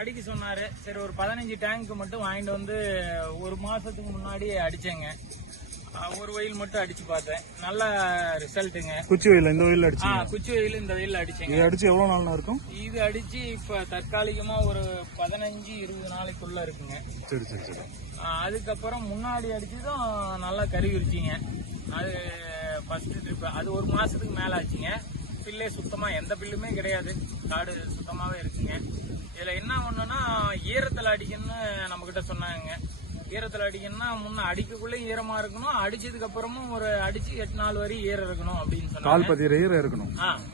அடிக்க சொன்னாரு. சரி ஒரு 15 டேங்க் மட்டும் வாங்கிட்டு வந்து 1 மாசத்துக்கு முன்னாடி அடிச்சேங்க. ஒரு வெயில் மட்டும் அடிச்சு பார்த்தேன். நல்ல ரிசல்ட்டுங்க. குச்சி வெயில் இந்த வெயில் அடிச்சு? குச்சி வெயில் இந்த வெயில் அடிச்சேங்க. இது அடிச்சு எவ்வளவு நாள் இருக்கும்? இது அடிச்சு இப்ப தற்காலிகமா ஒரு 15-20 நாளைக்குள்ள இருக்குங்க. சரி சரி சரி. அதுக்கப்புறம் முன்னாடி அடிச்சதும் நல்லா கருவிருச்சிங்க. அது ஃபர்ஸ்ட் ட்ரிப். அது 1 மாசத்துக்கு மேல ஆச்சுங்க. பில்லே சுத்தமா எந்த பில்லுமே கிடையாது. காடு சுத்தமாவே இருக்குங்க. இதுல என்ன ஒண்ணுன்னா ஈரத்துல அடிக்கணும்னு நம்ம கிட்ட சொன்னாங்க. ஈரத்துல அடிக்கணும்னா முன்ன அடிக்கக்குள்ளே ஈரமா இருக்கணும், அடிச்சதுக்கு அப்புறமும் ஒரு அடிச்சு 8 நாள் வரை ஈரம் இருக்கணும் அப்படின்னு சொன்னாங்க. கால் பதிகிற ஈரம் இருக்கணும்.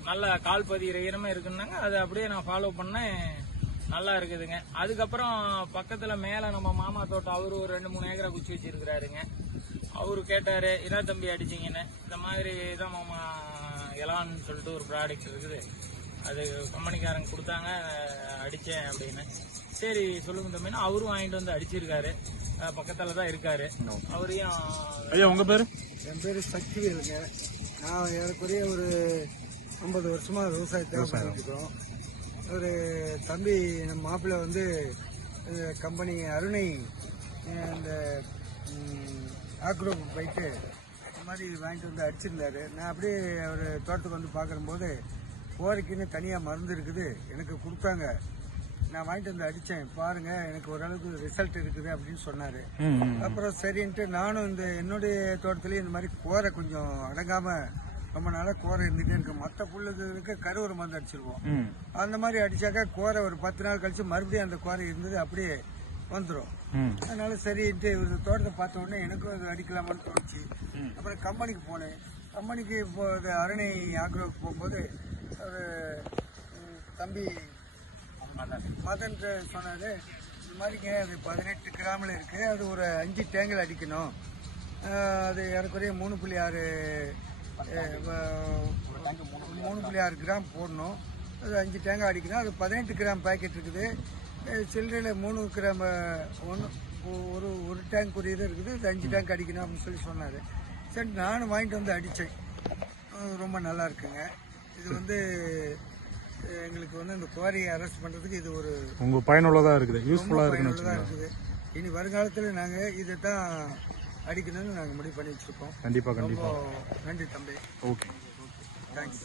நல்லா கால் பதிகிற ஈரமே இருக்குன்னாங்க. அதை அப்படியே நான் ஃபாலோ பண்ணேன். நல்லா இருக்குதுங்க. அதுக்கப்புறம் பக்கத்துல மேல நம்ம மாமா தோட்டம், அவரு ஒரு 2-3 ஏக்கரா குச்சி வச்சிருக்கிறாருங்க. அவரு கேட்டாரு, என்ன தம்பி அடிச்சீங்கன்னு. இந்த மாதிரி தான் மாமா எலான்னு சொல்லிட்டு ஒரு ப்ராடக்ட் இருக்குது, அது கம்பெனிக்காரங்க கொடுத்தாங்க, அடிச்சேன் அப்படின்னு. சரி சொல்லுங்க தம்பின்னா அவரும் வாங்கிட்டு வந்து அடிச்சிருக்காரு. பக்கத்துல தான் இருக்காரு அவரையும். ஐயா உங்க பேரு? என் பேரு சக்திவேலுங்க. நான் ஏறக்குறைய ஒரு 50 வருஷமா விவசாயத்தை பண்ணிட்டு இருக்கோம். ஒரு தம்பி நம்ம மாப்பிள்ளை வந்து கம்பெனி அருணை இந்த ஆக்ரோ போயிட்டு இந்த மாதிரி வாங்கிட்டு வந்து அடிச்சிருந்தாரு. நான் அப்படியே ஒரு தோட்டத்துக்கு வந்து பார்க்கும்போது கோரைக்குன்னு தனியாக மருந்து இருக்குது, எனக்கு கொடுத்தாங்க. நான் வாங்கிட்டு வந்து அடித்தேன், பாருங்க எனக்கு ஓரளவுக்கு ரிசல்ட் இருக்குது அப்படின்னு சொன்னார். அப்புறம் சரின்ட்டு நானும் என்னுடைய தோட்டத்துலேயும் இந்த மாதிரி கோரை கொஞ்சம் அடங்காமல் ரொம்ப நாளாக கோரை இருந்துகிட்டே இருக்கு. மற்ற புல்லுக்கு கருவறை மருந்து அடிச்சிருவோம். அந்த மாதிரி அடித்தாக்கா கோரை ஒரு 10 நாள் கழிச்சு மறுபடியும் அந்த கோரை இருந்தது அப்படியே வந்துடும். அதனால சரின்ட்டு ஒரு தோட்டத்தை பார்த்த உடனே எனக்கும் அது அடிக்கலாமான்னு தோணுச்சு. அப்புறம் கம்பெனிக்கு போனேன். கம்பெனிக்கு இப்போ அரணை ஆக்ரோவுக்கு போகும்போது ஒரு தம்பி மதன் சொன்னாரு, இந்த மாதிரிங்க அது 18 கிராமில் இருக்குது, அது ஒரு 5 டேங்கில் அடிக்கணும், அது ஏறக்குறைய 3.6 கிராம் போடணும், அது 5 டேங்காக அடிக்கணும், அது 18 கிராம் பேக்கெட் இருக்குது, சில்லறையில் 3 கிராம் ஒரு டேங்க் குறியது இருக்குது, அது 5 டேங்க் அடிக்கணும் அப்படின்னு சொன்னார். சரி நானும் வாங்கிட்டு வந்து அடித்தேன். ரொம்ப நல்லா இருக்குங்க. இது எங்களுக்கு இந்த குவாரியை அரெஸ்ட் பண்ணுறதுக்கு இது ஒரு உங்க பயனுள்ளதாக இருக்குது, யூஸ்ஃபுல்லாக இருக்குது. இனி வருங்காலத்தில் நாங்கள் இதை தான் அடிக்கணும்னு நாங்கள் முடிவு பண்ணி வச்சுருக்கோம். கண்டிப்பாக ரொம்ப நன்றி தம்பி. Okay, thanks.